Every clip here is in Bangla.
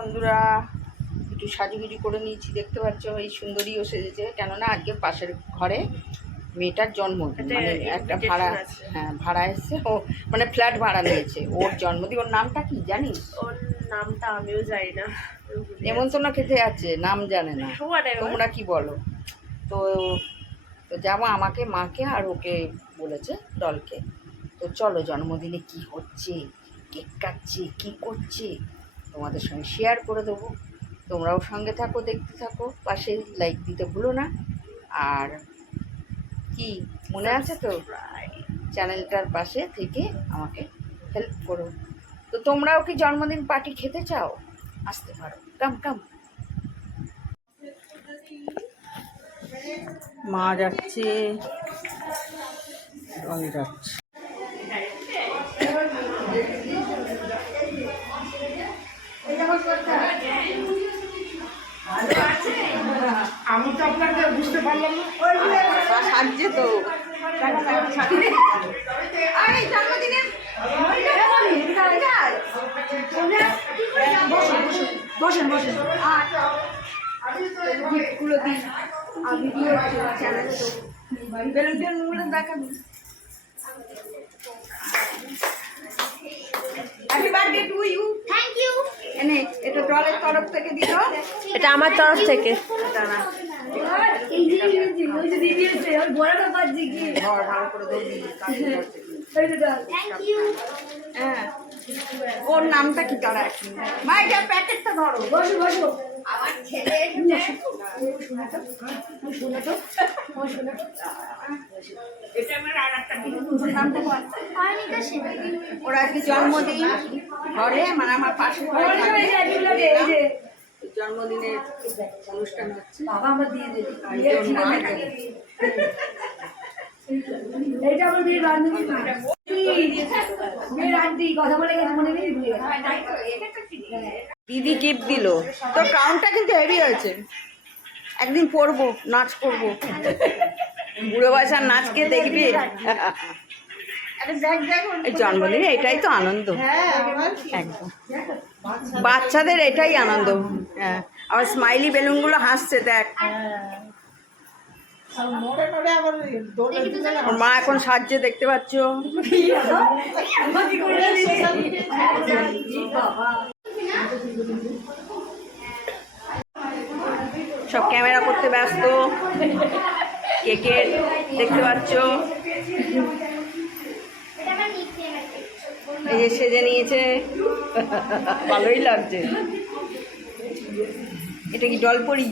বন্ধুরা, একটু সাজুগুজু করে নিয়েছি, দেখতে পাচ্ছ এই সুন্দরীও সেজেছে। কেননা আজকে পাশের ঘরে মেয়েটার জন্মদিন, মানে একটা ভাড়া, হ্যাঁ ভাড়া এসছে, ও মানে ফ্ল্যাট ভাড়া নিয়েছে, ওর জন্মদিন। ওর নামটা কি জানিস? ওর নামটা আমিও জানি না, নেমন্তন্ন খেতে যাচ্ছে, নাম জানে না। তোমরা কি বলো? তো তো যাবো, আমাকে, মাকে আর ওকে বলেছে, দলকে। তো চলো, জন্মদিনে কি হচ্ছে, কেক কাটছে, কী করছে তোমাদের সঙ্গে শেয়ার করে দেবো। তোমরাও সঙ্গে থাকো, দেখতে থাকো, পাশে লাইক দিতে ভুলো না। আর কি মনে আছে তো, চ্যানেলটার পাশে থেকে আমাকে হেল্প করো। তো তোমরাও কি জন্মদিন পার্টি খেতে চাও? আসতে পারো, কাম কাম। মা যাচ্ছে, আমি যাচ্ছি। আমি তো আপনাকে বুঝতে পারলাম না। সাজছে তো বসেন বসেন। গিফটগুলো দিই, ভিডিও চ্যানেল তো বেলুন টেলুনগুলো দেখাবি। Happy birthday to you. Thank you. এনে এটা দলের তরফ থেকে দিল, এটা আমার তরফ থেকে। ভালো করে দৌড়ি। Thank you. হ্যাঁ, ওর নামটা কি তারা এখন? মা এটা প্যাকেটটা ধরো। বসো বসো। আমার ছেলে এটা আমার আর একটা নামটা বল। ওর আজকে জন্মদিন, ঘরে মানে আমার পাশে জন্মদিনের অনুষ্ঠান হচ্ছে। বাবা আমার দিয়ে দেবে। এইটা আমার মেয়ের বান্ধবী মা। মেয়ের আন্টি কথা বলে গেছে, মনে নেই, ভুলে গেছে। দিদি গিফট দিল। তো ক্রাউনটা কিন্তু হেভি হয়েছে। একদিন পরবো, নাচ করবো, বুড়ো বয়সার নাচকে দেখবি। এই জন্মদিনে এটাই তো আনন্দ, একদম বাচ্চাদের এটাই আনন্দ। হ্যাঁ, আবার স্মাইলি বেলুনগুলো হাসছে, দেখ। ওর মা এখন সাজছে, দেখতে পাচ্ছ। সব ক্যামেরা করতে ব্যস্ত। কেকের দেখতে পাচ্ছ, এই যে সেজে নিয়েছে, ভালোই লাগছে। এটা কি ডলপরি?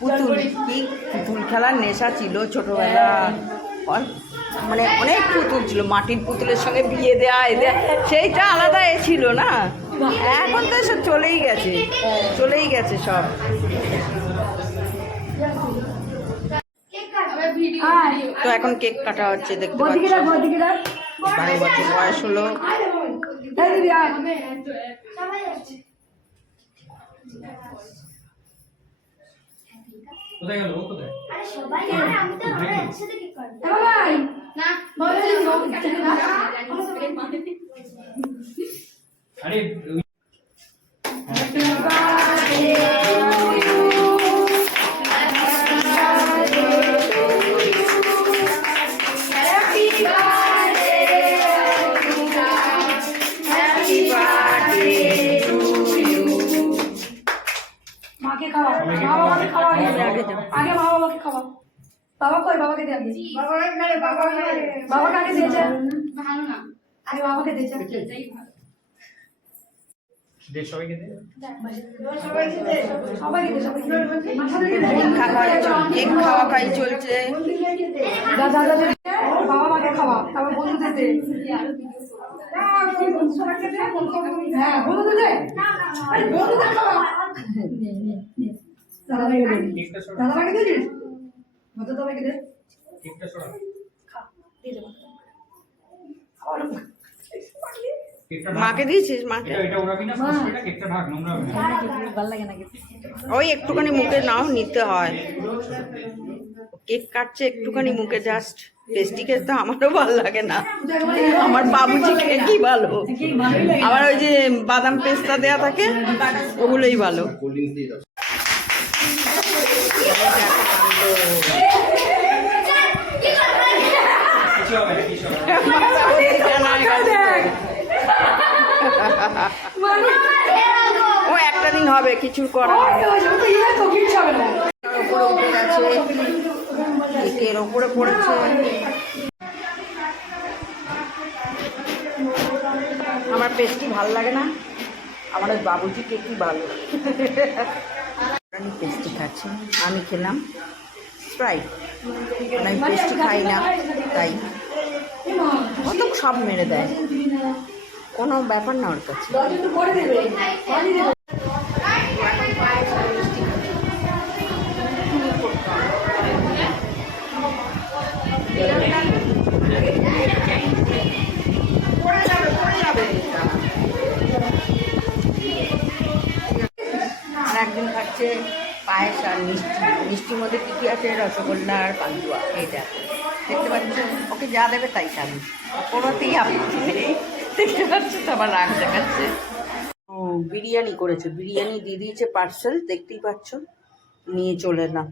পুতুল? কি পুতুল খেলার নেশা ছিল ছোটবেলা, মানে অনেক পুতুল ছিল, মাটির পুতুলের সঙ্গে বিয়ে দেওয়া, সেইটা আলাদা ছিল না। এখন তো সব চলেই গেছে, চলেই গেছে সব। তো এখন কেক কাটা হচ্ছে, দেখতে পাচ্ছ। 12 বছর বয়স হলো। কোথায় গেল? কোথায়? আরে সবাই জানে, আমি তো আমরা একসাথে কি করব? ভাই না আরে মাকে খাওয়া, মা বাবাকে খাওয়া, আগে মা বাবাকে খাওয়া। বাবা কই? বাবাকে দে আগে। বাবাকে আগে দিয়েছে, ভালো না। আগে বাবাকে দিয়েছে। দে সবাইকে দে। সবাইকে দে, সবাইকে। কেক খাওয়া খাই চলছে। দাদা দাদা বাবা মাকে খাওয়া, তারপর বন্ধুদের দে। হ্যাঁ বন্ধুদের দে, আরে বন্ধুদের খাওয়া। দাদা ভাইকে দে, কেকটা সরা। দাদা ভাইকে দিস, দাদা ভাইকে দে। কেকটা সরা। খা, দিয়ে দেবো। খাওয়ানো কেকটা মাকে দিয়েছিস? মাকে এটা ওরাবি না, এটা কেকটা ঢাক, নোংরা হবে না। ভালো লাগে না কিন্তু। ওই একটুখানি মুখে নাও, নিতে হয়। কেক কাটছে, একটুখানি মুখে জাস্ট পেস্টি খেতে তো আমারও ভালো লাগে না, আমার বাবুজি কেকই ভালো। আবার ওই যে বাদাম পেস্তা দেওয়া থাকে ওগুলোই ভালো। কিছু হবে না, কিছু হবে না। ও একটা দিন হবে, কিছু করার নেই। উপরে উঠে গেছে, কেকের ওপরে পড়েছে। আমার পেস্টি ভালো লাগে না, আমার ওই বাবুজি কেকই ভালো। আমি পেস্টি খাচ্ছি, আমি খেলাম স্প্রাইট, মানে আমি পেস্টি খাই না তাই অত সব মেরে দেয়, কোনো ব্যাপার না ওর কাছে। আর একদিন খাচ্ছে পায়েস আর মিষ্টি, মিষ্টির মধ্যে কী কী আছে, রসগোল্লা আর পান্তুয়া। এইটা দেখতে পাচ্ছ, ওকে যা দেবে তাই খাবে, কোনোতেই আপত্তি নেই। দেখতে পাচ্ছ তো আমার রাগ দেখাচ্ছে। ও বিরিয়ানি করেছে, বিরিয়ানি দিয়ে দিয়েছে পার্সেল, দেখতেই পাচ্ছ, নিয়ে চলে এলাম।